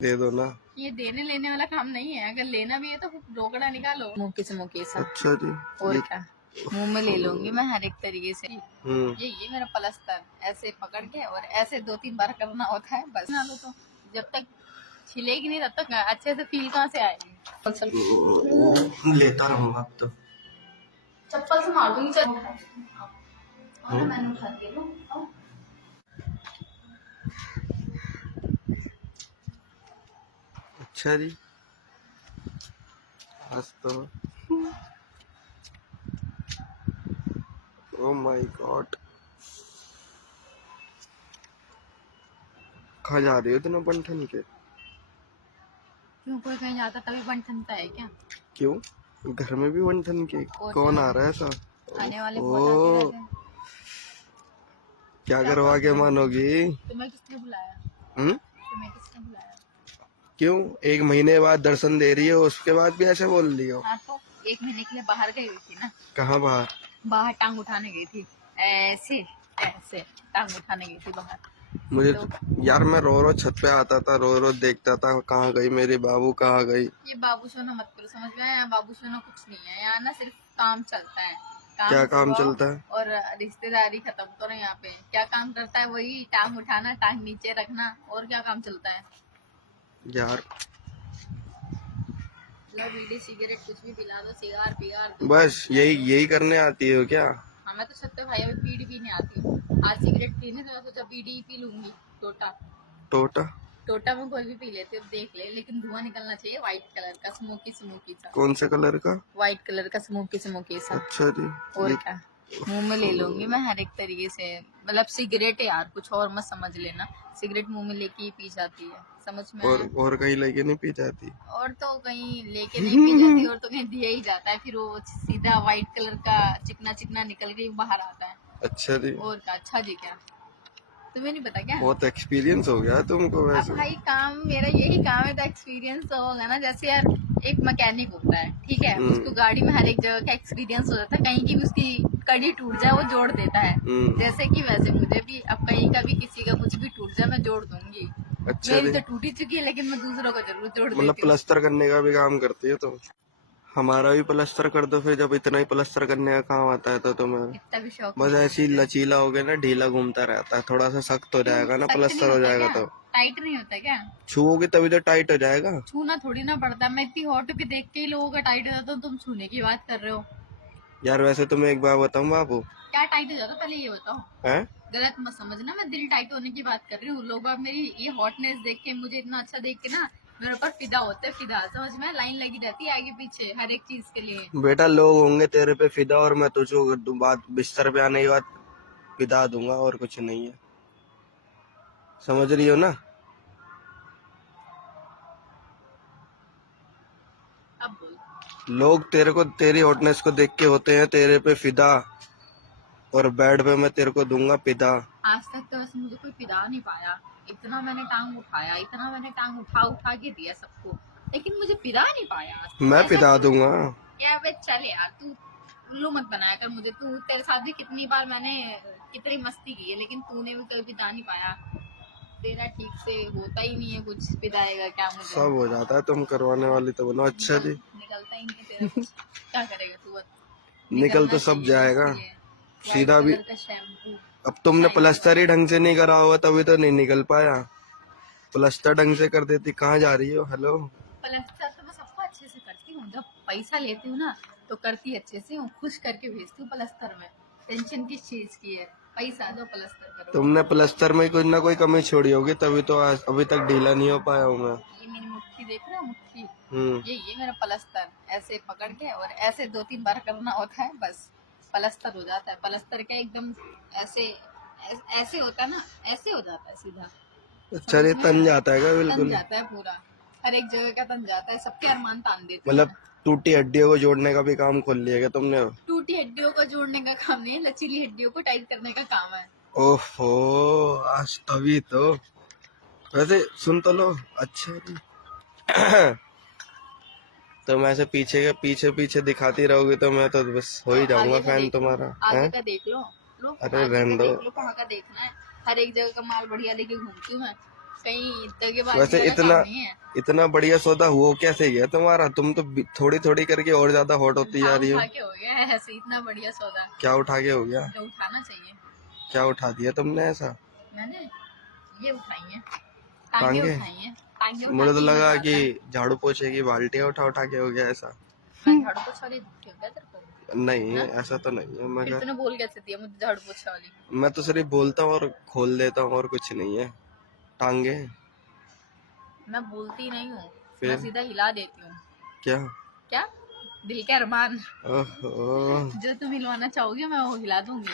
दे दो ना। ये देने लेने वाला काम नहीं है, अगर लेना भी है तो रोकड़ा निकालो मुंह से मुंह के साथ। अच्छा जी। और ये क्या, मुंह में ले लूंगी मैं हर एक तरीके से। हम्म। ये मेरा प्लस्तर ऐसे पकड़ के और ऐसे 2-3 बार करना होता है बस। ना लो तो जब तक छिलेगी नहीं तब तक अच्छे से फील कहाँ से आएगी। लेता रहूंगा अब तो। चप्पल से मार दूंगी चल। और मैंने उठा के लो। अच्छा जी। आज तो ओ माय गॉड। कहाँ जा रही हो इतना बंठन के? क्यों, कोई कहीं जाता तभी बन ठनता है क्या? क्यों, घर में भी बंठन के? कौन आ रहा है ऐसा? आने वाले बहुत आते ओ, रहते हैं। क्या करवा के मानोगी? तुम्हें किसने बुलाया? हम्म? तुम्हें किसने बुलाया? क्यों, 1 महीने बाद दर्शन दे रही हो उसके बाद भी ऐसे बोल रही हो? हाँ तो 1 महीने के लिए बाहर गई हुई थी ना। कहाँ बाहर? बाहर टांग उठाने गई थी, ऐसे ऐसे टांग उठाने गई थी बाहर। मुझे तो यार मैं रो रो छत पे आता था, रो रो देखता था कहाँ गई मेरी बाबू, कहाँ गई। ये बाबू सोना मत करो, समझ में आया? बाबू सोना कुछ नहीं है यहाँ ना, सिर्फ काम चलता है। क्या काम करवाओ चलता है? और रिश्तेदारी खत्म करो। यहाँ पे क्या काम करता है? वही टांग उठाना, टांग नीचे रखना, और क्या काम चलता है यार? लो बीड़ी सिगरेट कुछ भी पिला दो, सिगार पिगार दो। बस यही यही करने आती हो क्या? हाँ मैं तो छत पे भाई अभी बीड़ी पीने आती हूँ। आज सिगरेट पीने तो मैं सोचा बीड़ी ही पी लूंगी। टोटा टोटा? टोटा में कोई भी पी लेते हो, देख ले, लेकिन धुआं निकलना चाहिए व्हाइट कलर का, स्मोकी स्मोकी सा। कौन से कलर का? व्हाइट कलर का स्मोकी स्मोकी सा। अच्छा जी। और ये क्या, मुंह में ले लूंगी मैं हर एक तरीके से। मतलब सिगरेट है यार, कुछ और मत समझ लेना। सिगरेट मुंह में लेके ही पी जाती है, समझ में आया? और कहीं लेके नहीं पी जाती? और तो कहीं लेके नहीं पी जाती, और तो कहीं दिया ही जाता है, फिर वो सीधा व्हाइट कलर का चिकना चिकना निकल के बाहर आता है। अच्छा जी। और क्या, अच्छा जी क्या, तुम्हें नहीं पता क्या? बहुत एक्सपीरियंस हो गया तुमको अब वैसे। भाई काम मेरा यही काम है तो एक्सपीरियंस तो होगा ना। जैसे यार एक मैकेनिक होता है, ठीक है, उसको गाड़ी में हर एक जगह का एक्सपीरियंस हो जाता है। कहीं की भी उसकी कड़ी टूट जाए वो जोड़ देता है। जैसे कि वैसे मुझे भी अब कहीं का भी किसी का कुछ भी टूट जाए मैं जोड़ दूंगी। अच्छा मेरी जी। तो टूट ही चुकी है, लेकिन मैं दूसरों को जरूर जोड़ मतलब देती हूँ। प्लस्तर करने का भी काम करती है तुम? हमारा भी प्लस्तर कर दो फिर, जब इतना ही प्लस्तर करने का काम आता है तो तुम्हें। इतना भी शौक बस नहीं है ऐसे ही मुझे। लचीला हो गया ना, ढीला घूमता रहता है, थोड़ा सा सख्त हो क्यों, जाएगा ना, सख्त नहीं प्लस्तर हो होता जाएगा क्या? तो। टाइट नहीं होता क्या? छुओगे तभी तो टाइट हो जाएगा। छूना थोड़ी ना पड़ता। मैं इतनी हॉट पे देख के ही लोगों का टाइट हो जाता हूँ, तुम छूने की बात कर रहे हो। यार वैसे तुम्हें एक बात बताऊं बाबू? क्या टाइट हो जाता, पहले ये बताओ। है? गलत मत समझना, मैं दिल टाइट होने की बात कर रही हूँ। लोग अब मेरी ये हॉटनेस देख के, मुझे इतना अच्छा देख के ना मेरे ऊपर फिदा होते हैं। फिदा, समझ में? लाइन लगी रहती है आगे पीछे हर एक चीज के लिए। बेटा लोग होंगे तेरे पे फिदा, और मैं तुझको बात बिस्तर पे आने के बाद फिदा दूंगा, और कुछ नहीं है। समझ रही हो ना? अब बोल। लोग तेरे को, तेरी हॉटनेस को देख के होते हैं तेरे पे फिदा, और बेड पे मैं तेरे को दूंगा पिदा। आज तक तो वैसे मुझे कोई फिदा नहीं पाया। इतना मैंने टांग उठाया, इतना मैंने टांग उठा उठा के दिया सबको, लेकिन मुझे फिदा नहीं पाया आज तक। मैं ऐसा पिदा क्यों? दूंगा। यार बे चल यार, तू उल्लू मत बनाया कर मुझे। तू, तेरे साथ भी कितनी बार मैंने कितनी मस्ती की है, लेकिन तूने भी कभी फिदा नहीं पाया। तेरा ठीक से होता ही नहीं है कुछ, पिदाएगा क्या मुझे? सब हो जाता है, तुम करवाने वाली तो बनो। अच्छा जी। निकलता ही नहीं है तेरा कुछ। क्या करेगा तू? निकल निकलना तो सब चाहिए जाएगा इसलिए व्हाइट सीधा भी। कलर का शैम्पू। अब तुमने प्लस्तर ही ढंग से नहीं करा होगा तभी तो नहीं निकल पाया। प्लस्तर ढंग से कर देती। कहाँ जा रही हो? हेलो? प्लस्तर तो मैं सबको अच्छे से करती हूँ, जब पैसा लेती हूँ ना तो करती अच्छे से हूँ, खुश करके भेजती हूँ प्लस्तर में। टेंशन किस चीज की है? पैसा दो, प्लस्तर करो। तुमने प्लस्तर में कोई ना कोई कमी छोड़ी होगी, तभी तो आज अभी तक ढीला नहीं हो पाया हूँ मैं। ये मेरी मुट्ठी देख रहे हो, मुट्ठी? ये मेरा प्लस्तर ऐसे पकड़ के और ऐसे 2-3 बार करना होता है बस, प्लस्तर हो जाता है। प्लस्तर क्या एकदम ऐसे ऐसे होता है ना, ऐसे हो जाता है सीधा। अच्छा ये तन जाता है क्या तन बिल्कुल? जाता है पूरा, हर एक जगह का तन जाता है, सबके अरमान तान देती हूँ मतलब मैं। टूटी हड्डियों को जोड़ने का भी काम खोल लिया क्या तुमने? टूटी हड्डियों को जोड़ने का काम नहीं, लचीली हड्डियों को टाइट करने का काम है। ओहो, आज तभी तो। वैसे सुन तो लो। अच्छा जी। तुम ऐसे पीछे के पीछे पीछे दिखाती रहोगी तो मैं तो बस हो ही जाऊंगा फैन तुम्हारा। आगे हैं? का देख लो। लो अरे आगे का रहने दो। देख लो, कहाँ का देखना है? हर एक जगह का माल बढ़िया लेके घूमती हूँ मैं। कहीं दगेबाजी वैसे वाला इतना काम नहीं है। इतना बढ़िया सौदा हो कैसे गया तुम्हारा? तुम तो थोड़ी थोड़ी करके और ज्यादा हॉट होती जा रही हो। उठा के हो गया है ऐसे, इतना बढ़िया सौदा क्या उठा के हो गया? जो उठाना चाहिए। क्या उठा दिया तुमने ऐसा? मैंने ये उठाई है, टांगे टांगे? उठाई है, टांगे उठा मुझे तो के ही लगा मजा आता कि है। झाड़ू पोछे की बाल्टियां उठा उठा के हो गया ऐसा। मैं झाड़ू पोछा वाली दिखती हूँ क्या तेरे को? नहीं ऐसा तो नहीं है, फिर मगर तूने बोल कैसे दिया मुझे झाड़ू पोछा वाली? मैं तो सिर्फ बोलता हूँ और खोल देता हूँ और कुछ नहीं है। टांगे? मैं बोलती नहीं हूँ, फिर? मैं सीधा हिला देती हूँ। क्या? क्या? दिल के अरमान ओहो, जो तुम हिलवाना चाहोगे मैं वो हिला दूंगी।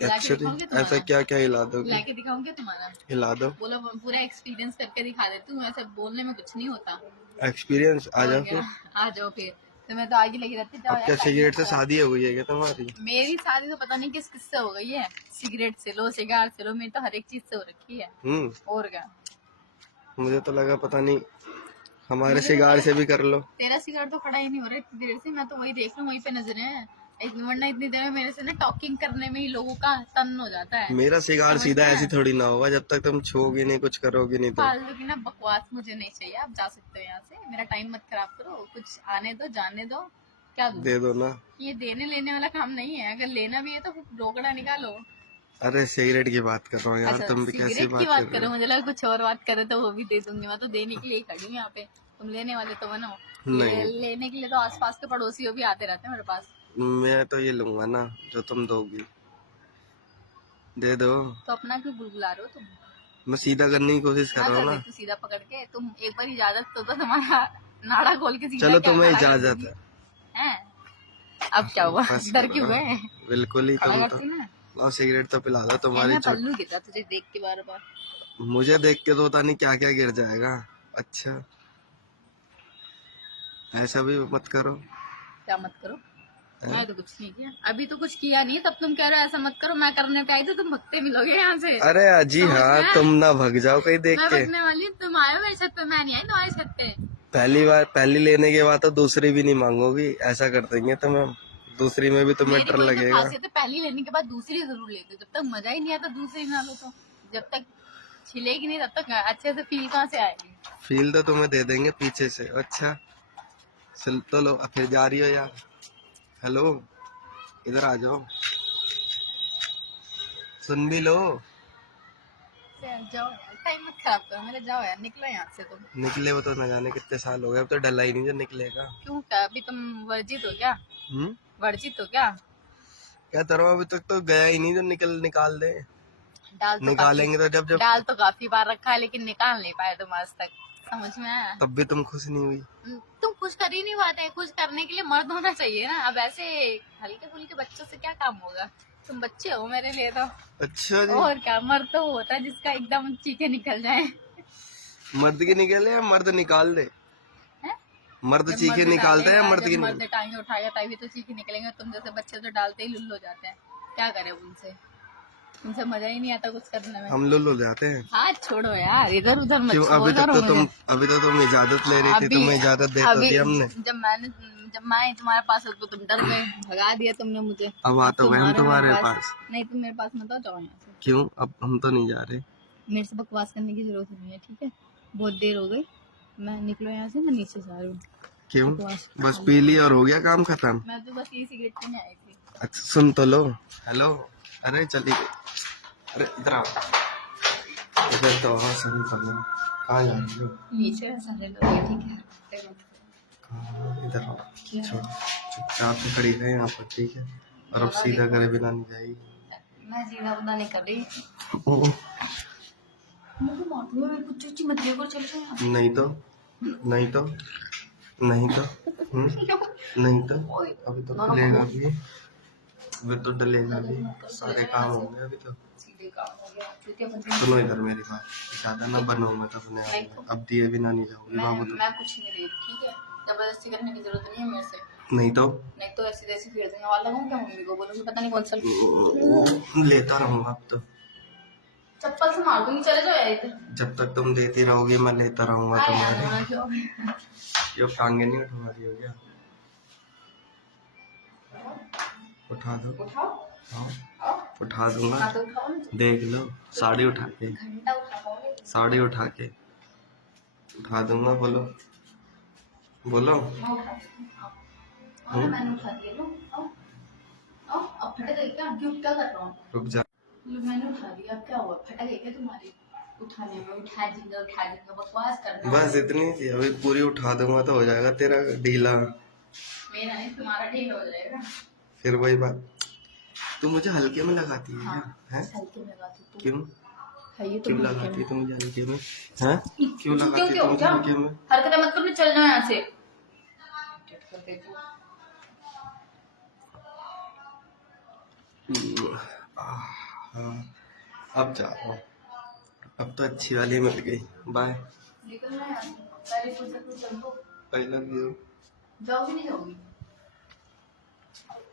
हिला के अच्छा दिखाऊंगी ऐसा तुम्हारा, क्या क्या हिला दोगे? हिला के दिखाऊंगी तुम्हारा। हिला दो। बोलो पूरा एक्सपीरियंस करके दिखा देती हूँ, ऐसे बोलने में कुछ नहीं होता। एक्सपीरियंस आ और जाओ क्या? फिर। आ जाओ फिर, तुम्हें तो आगे लगी रहती। जाओ अब यार, क्या टाइम सिगरेट मत से खराब। शादी हो गई है क्या तुम्हारी? मेरी शादी तो पता नहीं किस किससे हो गई है, सिगरेट से लो, सिगार से लो, मेरी तो हर एक चीज से हो रखी है। और क्या? मुझे तो लगा पता नहीं हमारे मुझे तो सिगार लगा से भी कर लो। तेरा सिगार तो खड़ा ही नहीं हो रहा इतनी देर से, मैं तो वही देख रहा हूँ, वहीं पे नजरें हैं। वरना इतनी देर में मेरे से ना टॉकिंग करने में ही लोगों का तन हो जाता है। मेरा सिगार समझ सीधा में ऐसी आया? थोड़ी ना होगा जब तक तुम छोगी नहीं, कुछ करोगी नहीं तो। फालतू की ना बकवास मुझे नहीं चाहिए, आप जा सकते हो यहाँ से, मेरा टाइम मत खराब करो, कुछ आने दो जाने दो। क्या दूं? दे दो ना। ये देने लेने वाला काम नहीं है, अगर लेना भी है तो रोकड़ा निकालो। अरे सिगरेट की बात कर रहा हूँ यार, अच्छा, तुम भी कैसी सिगरेट की बात कर बात रहे करो, हो? मुझे लगा कुछ और बात करे तो वो भी दे दूंगी, मैं तो देने के लिए ही खड़ी हूँ यहाँ पे, तुम लेने वाले तो बनो। नहीं, लेने के लिए तो आसपास के पड़ोसियों भी आते रहते हैं मेरे पास। मैं तो ये लूंगा ना जो तुम दोगी। दे दो। तो अपना क्यों बुलबुला रहे हो तुम? मैं सीधा करने की कोशिश कर क्या रहा कर हूँ रहे ना। तू सीधा पकड़ के? तुम एक बार इजाजत तो तुम्हारा नाड़ा खोल के सीधा चलो क्या तुम्हें खड़ा कर इजाजत दूंगी? है। हैं? अब क्या हुआ? बस डर करो क्यों ना। गए? बिल्कुल ही, खड़ा तुम तो करती ना। और सिगरेट तो पिला दो तुम्हारी मैं चोट। पल्लू गिरा तुझे देख के बार बार। मुझे देख के तो पता नहीं क्या क्या गिर जाएगा। अच्छा ऐसा भी मत करो। क्या मत करो? मैं तो कुछ नहीं किया, अभी तो कुछ किया नहीं, तब तुम कह रहे हो ऐसा मत करो, मैं करने पे आई तो तुम भगते मिलोगे यहाँ से। अरे जी समझ में हाँ, आया? तुम ना भग जाओ कहीं देख मैं के। भगने वाली हूँ, तुम आए हो मेरी छत पे, मैं नहीं आई तुम्हारी छत पे। पहली लेने के बाद तो दूसरी भी नहीं मांगोगी, ऐसा कर देंगे तुम्हें। दूसरी में भी तुम्हें मेरी डर कोई तो लगेगा। खासियत है, पहली लेने के बाद दूसरी जरूर लेते हो, जब तक मजा ही नहीं आता दूसरी ना लो तो। जब तक छिलेगी नहीं तब तक अच्छे से फील कहाँ से आएगी? फील तो तुम्हें दे देंगे पीछे से। अच्छा चल तो लो, अब फिर जा रही हो यार? हेलो, इधर आ जाओ, सुन भी लो। जाओ यार, टाइम मत खराब करो मेरा, जाओ यार, निकलो यहाँ से तुम। निकले हो तो न जाने कितने साल हो गए, अब तो डला ही नहीं जो निकलेगा। क्यों, क्या अभी तुम वर्जित हो क्या? वर्जित हो क्या? क्या तरह अभी तक तो गया ही नहीं जो निकाल दे। डाल तो निकालेंगे तो जब डाल तो काफी बार रखा है, लेकिन निकाल नहीं पाए तुम आज तक। समझ में आया? तब भी तुम खुश नहीं हुई। तुम खुश कर ही नहीं पाते, खुश करने के लिए मर्द होना चाहिए ना। अब ऐसे हल्के फुल्के बच्चों से क्या काम होगा? तुम बच्चे हो मेरे लिए तो। अच्छा जी। और क्या, मर्द तो वो होता है जिसका एकदम चीखे निकल जाए। मर्द की निकले या मर्द निकाल दे? हैं? मर्द जब चीखे मर्द निकालता है, डालेगा, मर्द जब की मर्द टांगे उठाएगा तभी तो चीखे निकलेंगे। तुम जैसे बच्चे तो डालते ही लुल्ल हो जाते हैं, क्या करे उनसे? उनसे मजा ही नहीं आता कुछ करने में। हम लुल हो जाते हैं। हाथ छोड़ो यार, इधर उधर मत क्यों? अभी तक तो तुम इजाजत ले रही थी, तुम्हें इजाजत दे तो दी हमने। जब मैं आई तुम्हारे पास तो तुम डर गए, भगा दिया तुमने मुझे। अब आ तो गए हम तुम्हारे पास। नहीं, तुम मेरे पास मत आओ, जाओ यहाँ से। क्यों? अब हम तो नहीं जा रहे। मेरे से बकवास करने की जरूरत नहीं है, ठीक है? बहुत देर हो गई, मैं निकलो यहाँ से, मैं नीचे जा रही हूँ। क्यों? बस पी ली और हो गया काम खत्म? मैं तो बस ये सिगरेट पीने आई थी। अच्छा सुन तो लो। हेलो, अरे चली गई। अरे इधर आओ, इधर तो आओ, सुन तो लो। कहाँ जा रही हो? नीचे सारे लोग हैं, ठीक है? इधर आओ, चुपचाप से खड़ी रहे यहाँ पर, ठीक है? और अब सीधा करे बिना नहीं जाएगी। मैं सीधा बंदा नहीं कर रही। कुछ मत देखो, चल जाओ। नहीं तो नहीं तो नहीं तो नहीं तो अभी तो डलेगा भी, अभी तो डलेगा भी, सारे काम हो गए अभी तो। सीधे काम हो गया। सुनो इधर मेरी बात, ज्यादा ना बनो, मैं तो अपने अब दिए बिना नहीं जाऊंगी बाबू। तो मैं कुछ नहीं रही, ठीक है? जबरदस्ती करने की जरूरत नहीं है मेरे से। नहीं तो ऐसे जैसे फिर देने वाला हूँ क्या? मम्मी को बोलूंगी, पता नहीं कौन सा लेता रहूंगा अब तो। चप्पल से मार दूंगी, चले जाओ यार इधर। जब तक तुम देती रहोगी मैं लेता रहूंगा तुम्हारे। क्यों? ये टांगे नहीं उठा रही हो क्या? उठा दो। उठाओ। हाँ आओ। उठा दूंगा, हाँ तो उठाओ ना। देख लो। साड़ी उठा के, घंटा उठा पाओगे? साड़ी उठा के उठा दूंगा। बोलो बोलो। मैं उठा देती हूँ, आओ। आओ ना, मैंने उठा दिया, लो आओ। आओ, अब फट गई क्या? क्यों, क्या कर रहा हूँ? रुक जा। लो, मैंने उठा दिया, अब क्या हुआ? फट गई क्या तुम्हारी? उठाने में उठा दूंगा बकवास करना। बस इतनी सी, अभी पूरी उठा दूंगा तो हो जाएगा तेरा ढीला। मेरा नहीं, तुम्हारा ढील हो जाएगा। फिर वही बात, तू मुझे हल्के में लगाती है हाँ, क्या? हैं? हल्के में लगाती तू। क्यों है ये तो क्यों हल्के लगाती में। है तू मुझे हल्के में? हैं? क्यों लगाती है क्यों तू मुझे क्या? हल्के में? हरकतें मत करो, चल जाओ यहाँ से। हाँ, अब जा रहा हूँ। अब तो अच्छी वाली मिल गई। बाय। निकलना है यहाँ से। पहले कुछ चल दो। I love you. जाओगी नहीं जाओगी?